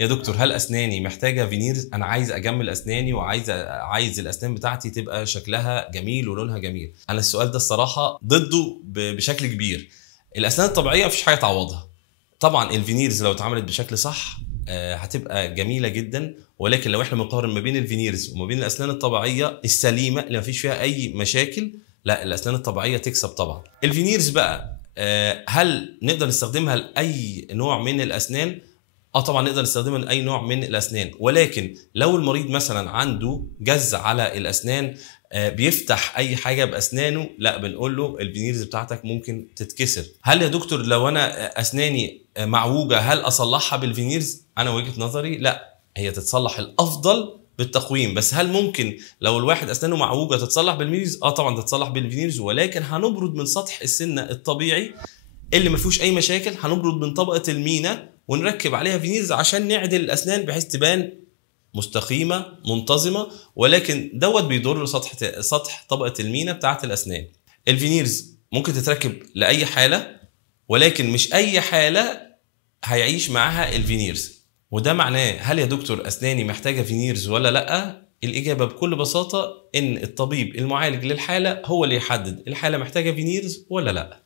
يا دكتور هل اسناني محتاجه فينيرز؟ انا عايز اجمل اسناني وعايز الاسنان بتاعتي تبقى شكلها جميل ولونها جميل. انا السؤال ده الصراحه ضده بشكل كبير. الاسنان الطبيعيه مفيش حاجه تعوضها. طبعا الفينيرز لو اتعملت بشكل صح هتبقى جميله جدا، ولكن لو احنا بنقارن ما بين الفينيرز وما بين الاسنان الطبيعيه السليمه اللي مفيش فيها اي مشاكل، لا الاسنان الطبيعيه تكسب طبعا. الفينيرز بقى هل نقدر نستخدمها لاي نوع من الاسنان؟ اه طبعا نقدر نستخدمها لاي نوع من الاسنان، ولكن لو المريض مثلا عنده جز على الاسنان بيفتح اي حاجه باسنانه، لا بنقول له الفينيرز بتاعتك ممكن تتكسر. هل يا دكتور لو انا اسناني معوجه هل اصلحها بالفينيرز؟ انا وجهه نظري لا، هي تتصلح الافضل بالتقويم. بس هل ممكن لو الواحد اسنانه معوجه تتصلح بالفينيرز؟ اه طبعا تتصلح بالفينيرز، ولكن هنبرد من سطح السنه الطبيعي اللي ما فيهوش اي مشاكل، هنبرد من طبقه المينا ونركب عليها فينيرز عشان نعدل الاسنان بحيث تبان مستقيمه منتظمه، ولكن دوت بيضر سطح طبقه المينا بتاعه الاسنان. الفينيرز ممكن تتركب لاي حاله، ولكن مش اي حاله هيعيش معاها الفينيرز. وده معناه هل يا دكتور اسناني محتاجه فينيرز ولا لا؟ الاجابه بكل بساطه ان الطبيب المعالج للحاله هو اللي يحدد الحاله محتاجه فينيرز ولا لا.